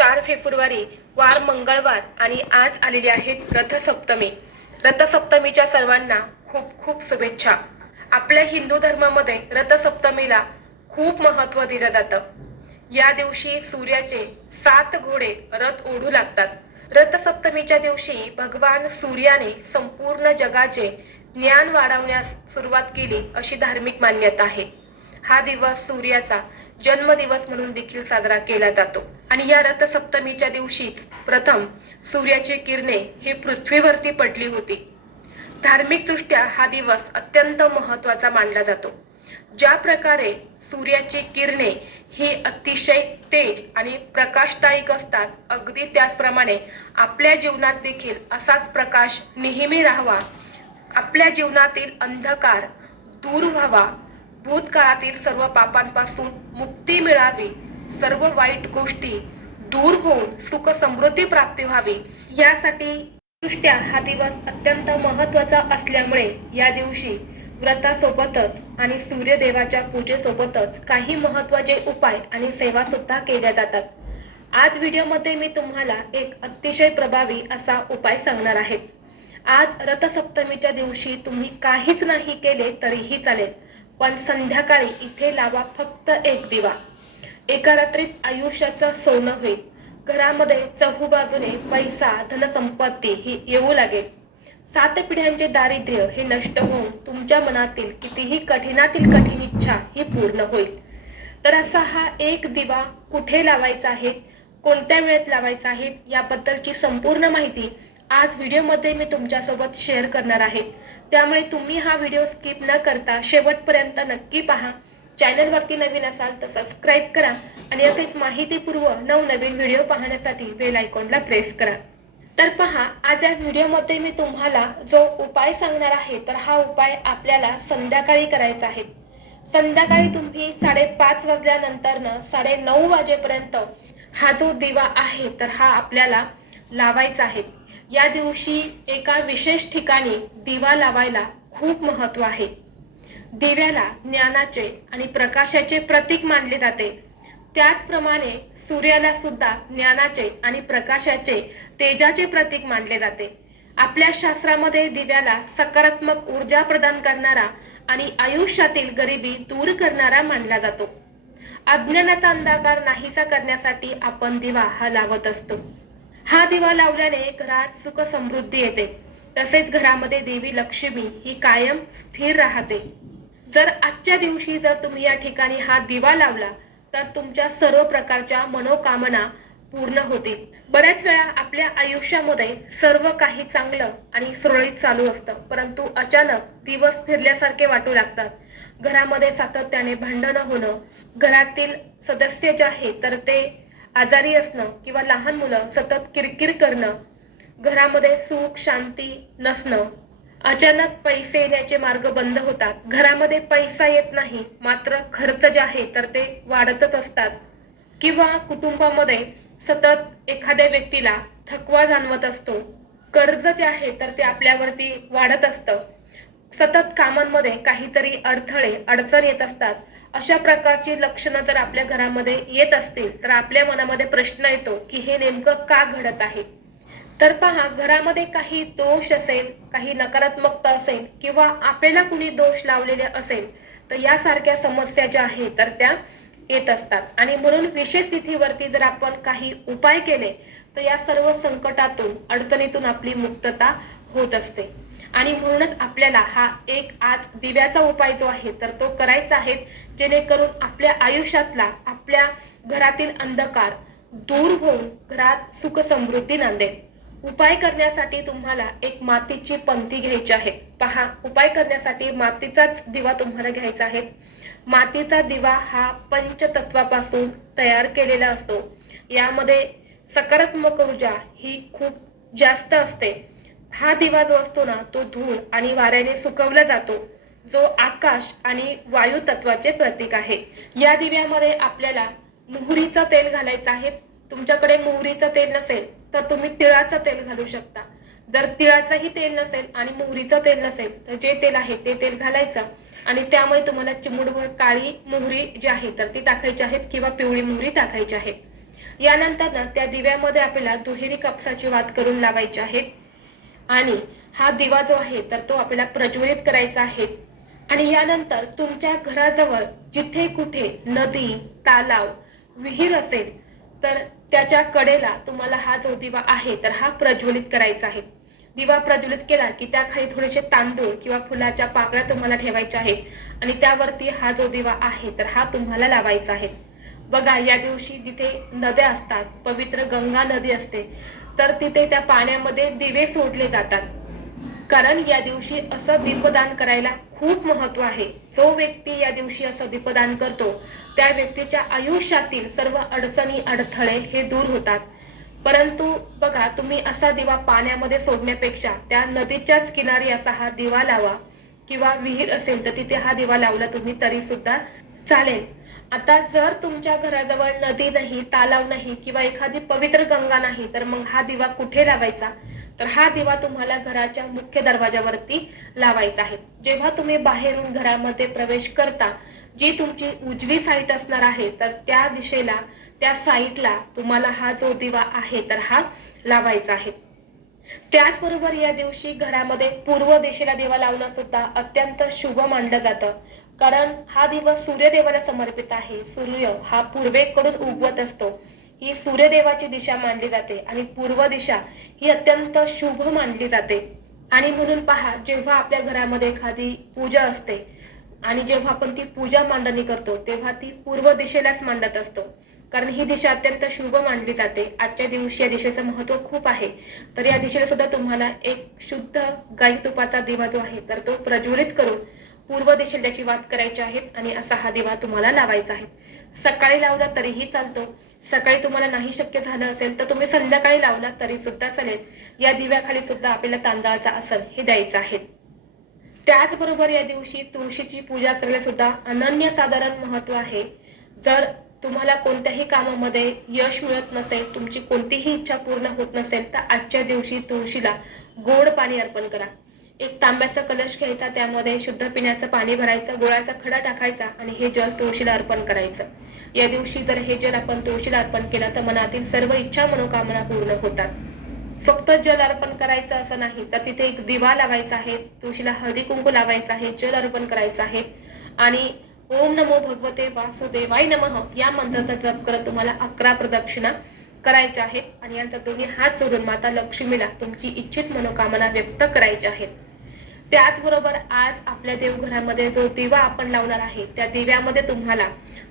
चार फेब्रुवारी वार मंगळवार आणि आज आलेली आहेत रथसप्तमी रथसप्तमीच्या सर्वांना खूप खूप शुभेच्छा आपल्या हिंदू धर्मामध्ये रथसप्तमीला खूप महत्व दिलं जातं या दिवशी सूर्याचे सात घोडे रथ ओढू लागतात रथसप्तमीच्या दिवशी भगवान सूर्याने संपूर्ण जगाचे ज्ञान वाढवण्यास सुरुवात केली अशी धार्मिक मान्यता आहे हा दिवस सूर्याचा जन्मदिवस म्हणून देखील साजरा केला जातो आणि या रथसप्तमीच्या दिवशीच प्रथम सूर्याची किरणे हे पृथ्वीवरती पडली होती धार्मिकदृष्ट्या हा दिवस अत्यंत महत्वाचा मानला जातो ज्या प्रकारे सूर्याची किरणे ही अतिशय तेज आणि प्रकाशदायक असतात अगदी त्याचप्रमाणे आपल्या जीवनात देखील असाच प्रकाश नेहमी राहावा आपल्या जीवनातील अंधकार दूर व्हावा भूतकाळातील सर्व पापांपासून मुक्ती मिळावी सर्व वाईट गोष्टी दूर होऊन सुख समृद्धी प्राप्ती व्हावी यासाठी दृष्ट्या हा दिवस अत्यंत महत्वाचा असल्यामुळे या दिवशी व्रतासोबतच आणि सूर्यदेवाच्या पूजेसोबतच काही महत्वाचे उपाय आणि सेवा सुद्धा केल्या जातात आज व्हिडिओमध्ये मी तुम्हाला एक अतिशय प्रभावी असा उपाय सांगणार आहेत आज रथसप्तमीच्या दिवशी तुम्ही काहीच नाही केले तरीही चालेल पण संध्याकाळी इथे लावा फक्त एक दिवा एका रात्रीत आयुष्याचं सोनं होईल घरामध्ये बाजूने पैसा धनसंपत्ती ही येऊ लागेल सात पिढ्यांचे दारिद्र्य हे नष्ट होऊन तुमच्या मनातील कितीही कठीणातील कठीण इच्छा ही पूर्ण होईल तर असा हा एक दिवा कुठे लावायचा आहे कोणत्या वेळेत लावायचा आहे याबद्दलची संपूर्ण माहिती आज व्हिडिओमध्ये मी तुमच्यासोबत शेअर करणार आहे त्यामुळे तुम्ही हा व्हिडिओ स्किप न करता शेवटपर्यंत नक्की पहा चॅनलवरती नवीन असाल तर सबस्क्राईब करा आणि असेच माहितीपूर्व नवनवीन व्हिडिओ पाहण्यासाठी बेल आयकॉनला प्रेस करा तर पहा आज या व्हिडिओमध्ये मी तुम्हाला जो उपाय सांगणार आहे तर हा उपाय आपल्याला संध्याकाळी करायचा आहे संध्याकाळी तुम्ही साडेपाच वाजल्यानंतरनं साडे नऊ वाजेपर्यंत हा जो दिवा आहे तर हा आपल्याला लावायचा आहे या दिवशी एका विशेष ठिकाणी दिवा लावायला खूप महत्व आहे दिव्याला ज्ञानाचे आणि प्रकाशाचे प्रतीक मानले जाते त्याचप्रमाणे सूर्याला सुद्धा ज्ञानाचे आणि प्रकाशाचे तेजाचे प्रतीक मानले जाते आपल्या शास्त्रामध्ये दिव्याला सकारात्मक ऊर्जा प्रदान करणारा आणि आयुष्यातील गरिबी दूर करणारा मानला जातो अज्ञानाचा अंधाकार नाहीसा करण्यासाठी आपण दिवा हा लावत असतो हा दिवा लावल्याने घरात सुख समृद्धी येते तसेच घरामध्ये देवी लक्ष्मी ही कायम स्थिर राहते जर आजच्या दिवशी जर तुम्ही या ठिकाणी हा दिवा लावला तर तुमच्या सर्व प्रकारच्या मनोकामना पूर्ण होतील बऱ्याच वेळा आपल्या आयुष्यामध्ये सर्व काही चांगलं आणि सुरळीत चालू असतं परंतु अचानक दिवस फिरल्यासारखे वाटू लागतात घरामध्ये सातत्याने भांडणं होणं घरातील सदस्य जे आहेत तर ते आजारी असणं किंवा लहान मुलं सतत किरकिर करणं घरामध्ये सुख शांती नसणं अचानक पैसे येण्याचे मार्ग बंद होतात घरामध्ये पैसा येत नाही मात्र खर्च जे आहे तर ते वाढतच असतात किंवा कुटुंबामध्ये सतत एखाद्या व्यक्तीला थकवा जाणवत असतो कर्ज जे आहे तर ते आपल्यावरती वाढत असतं सतत कामांमध्ये काहीतरी अडथळे अडचण येत असतात अशा प्रकारची लक्षणं जर आपल्या घरामध्ये येत असतील तर आपल्या मनामध्ये प्रश्न येतो की हे नेमकं का घडत आहे तर पहा घरामध्ये काही दोष असेल काही नकारात्मकता असेल किंवा आपल्याला कुणी दोष लावलेले असेल तर यासारख्या समस्या ज्या आहेत तर त्या येत असतात आणि म्हणून विशेष तिथीवरती जर आपण काही उपाय केले तर या सर्व संकटातून अडचणीतून आपली मुक्तता होत असते आणि म्हणूनच आपल्याला हा एक आज दिव्याचा उपाय जो आहे तर तो करायचा आहे जेणेकरून आपल्या आयुष्यातला आपल्या घरातील अंधकार दूर होऊन घरात सुख समृद्धी नांदेल उपाय करण्यासाठी तुम्हाला एक मातीची पंथी घ्यायची आहे पहा उपाय करण्यासाठी मातीचाच दिवा तुम्हाला घ्यायचा आहे मातीचा दिवा हा पंचतत्वापासून तयार केलेला असतो यामध्ये सकारात्मक ऊर्जा ही खूप जास्त असते हा दिवा जो असतो ना तो धूळ आणि वाऱ्याने सुकवला जातो जो आकाश आणि वायू तत्वाचे प्रतीक आहे या दिव्यामध्ये आपल्याला मोहरीचं तेल घालायचं आहे तुमच्याकडे मोहरीचं तेल नसेल तर तुम्ही तिळाचं तेल घालू शकता जर तिळाचंही तेल नसेल आणि मोहरीचं तेल नसेल तर जे तेल आहे ते तेल घालायचं आणि त्यामुळे तुम्हाला चिमुडभर काळी मोहरी जी आहे तर ती टाकायची आहेत किंवा पिवळी मोहरी टाकायची आहे यानंतर ना त्या दिव्यामध्ये आपल्याला दुहेरी कापसाची वात करून लावायची आहेत आणि हा दिवा जो आहे तर तो आपल्याला प्रज्वलित करायचा आहे आणि यानंतर तुमच्या घराजवळ जिथे कुठे नदी तलाव विहीर असेल तर त्याच्या कडेला तुम्हाला हा जो दिवा आहे तर हा प्रज्वलित करायचा आहे दिवा प्रज्वलित केला की त्याखाली थोडेसे तांदूळ किंवा फुलाच्या पाकळ्या तुम्हाला ठेवायच्या आहेत आणि त्यावरती हा जो दिवा आहे तर हा तुम्हाला लावायचा आहे बघा या दिवशी जिथे नद्या असतात पवित्र गंगा नदी असते तर तिथे त्या पाण्यामध्ये दिवे सोडले जातात कारण या दिवशी असं दीपदान करायला खूप महत्व आहे जो व्यक्ती या दिवशी असं दीपदान करतो त्या व्यक्तीच्या आयुष्यातील सर्व अडचणी अडथळे हे दूर होतात परंतु बघा तुम्ही असा दिवा पाण्यामध्ये सोडण्यापेक्षा त्या नदीच्याच किनारी असा हा दिवा लावा किंवा विहीर असेल तर तिथे हा दिवा लावला तुम्ही तरी सुद्धा चालेल आता जर तुमच्या घराजवळ नदी नाही तालाव नाही किंवा एखादी पवित्र गंगा नाही तर मग हा दिवा कुठे लावायचा तर हा दिवा तुम्हाला घराच्या मुख्य दरवाजावरती लावायचा आहे जेव्हा तुम्ही बाहेरून घरामध्ये प्रवेश करता जी तुमची उजवी साईट असणार आहे तर त्या दिशेला त्या साईटला तुम्हाला हा जो दिवा आहे तर हा लावायचा आहे त्याचबरोबर या दिवशी घरामध्ये पूर्व दिशेला दिवा लावणं सुद्धा अत्यंत शुभ मानलं जातं कारण हा दिवस सूर्यदेवाला समर्पित आहे सूर्य हा पूर्वेकडून उगवत असतो ही सूर्यदेवाची दिशा मानली जाते आणि पूर्व दिशा ही अत्यंत शुभ मानली जाते आणि म्हणून पहा जेव्हा आपल्या घरामध्ये एखादी पूजा असते आणि जेव्हा आपण ती पूजा मांडणी करतो तेव्हा ती पूर्व दिशेलाच मांडत असतो कारण ही दिशा अत्यंत शुभ मानली जाते आजच्या दिवशी या दिशेचं महत्व खूप आहे तर या दिशेला सुद्धा तुम्हाला एक शुद्ध गाई तुपाचा दिवा जो आहे तर तो प्रज्वलित करून पूर्व दिशेला त्याची वाद करायची आहेत आणि असा हा दिवा तुम्हाला लावायचा आहे सकाळी लावला तरीही चालतो सकाळी तुम्हाला नाही शक्य झालं असेल तर तुम्ही संध्याकाळी लावला तरी सुद्धा चालेल या दिव्याखाली सुद्धा आपल्याला तांदळाचा आसन हे द्यायचं आहे त्याचबरोबर या दिवशी तुळशीची पूजा करण्यास सुद्धा अनन्य साधारण महत्व आहे जर तुम्हाला कोणत्याही कामामध्ये यश मिळत नसेल तुमची कोणतीही इच्छा पूर्ण होत नसेल तर आजच्या दिवशी तुळशीला गोड पाणी अर्पण करा एक तांब्याचा कलश घ्यायचा त्यामध्ये शुद्ध पिण्याचं पाणी भरायचं गुळाचा खडा टाकायचा आणि हे जल तुळशीला अर्पण करायचं या दिवशी जर हे जल आपण तुळशीला अर्पण केलं तर मनातील सर्व इच्छा मनोकामना पूर्ण होतात फक्त जल अर्पण करायचं असं नाही तर तिथे एक दिवा लावायचा आहे तुळशीला हळदी कुंकू लावायचा आहे जल अर्पण करायचं आहे आणि ओम नमो भगवते वासुदेवाय नमः या मंत्राचा जप करत तुम्हाला अकरा प्रदक्षिणा करायच्या आहेत आणि यांचा दोन्ही हात जोडून माता लक्ष्मीला तुमची इच्छित मनोकामना व्यक्त करायची आहेत त्याचबरोबर आज आपल्या देवघरामध्ये जो दिवा आपण लावणार आहे त्या दिव्यामध्ये तुम्हाला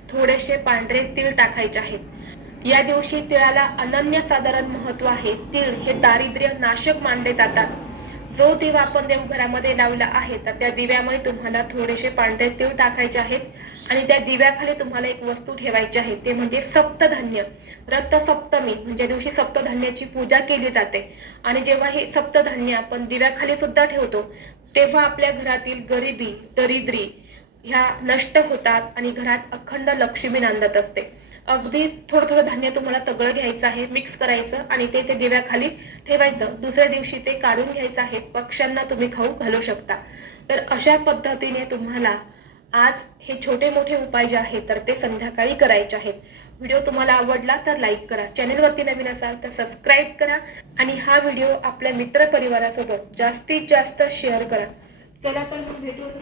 थोडेसे पांढरे तीळ टाकायचे आहेत या दिवशी तिळाला अनन्य साधारण महत्व आहे तीळ हे दारिद्र्य नाशक मानले जातात जो दिवा आपण देवघरामध्ये लावला आहे तर त्या दिव्यामध्ये तुम्हाला थोडेसे पांढरे तीळ टाकायचे आहेत आणि त्या दिव्याखाली तुम्हाला एक वस्तू ठेवायची आहे ते म्हणजे सप्तधान्य सप्तमी म्हणजे दिवशी सप्तधान्याची पूजा केली जाते आणि जेव्हा हे सप्तधान्य आपण दिव्याखाली सुद्धा ठेवतो तेव्हा आपल्या घरातील गरिबी दरिद्री ह्या नष्ट होतात आणि घरात अखंड लक्ष्मी नांदत असते अगदी थोडं थोडं धान्य तुम्हाला सगळं घ्यायचं आहे मिक्स करायचं आणि ते ते दिव्याखाली ठेवायचं दुसऱ्या दिवशी ते काढून घ्यायचं आहे पक्ष्यांना तुम्ही खाऊ घालू शकता तर अशा पद्धतीने तुम्हाला आज हे छोटे मोठे उपाय जे आहेत तर ते संध्याकाळी करायचे आहेत व्हिडिओ तुम्हाला आवडला तर लाईक करा वरती नवीन असाल तर सबस्क्राईब करा आणि हा व्हिडिओ आपल्या परिवारासोबत जास्तीत जास्त शेअर करा चला तर मग भेटू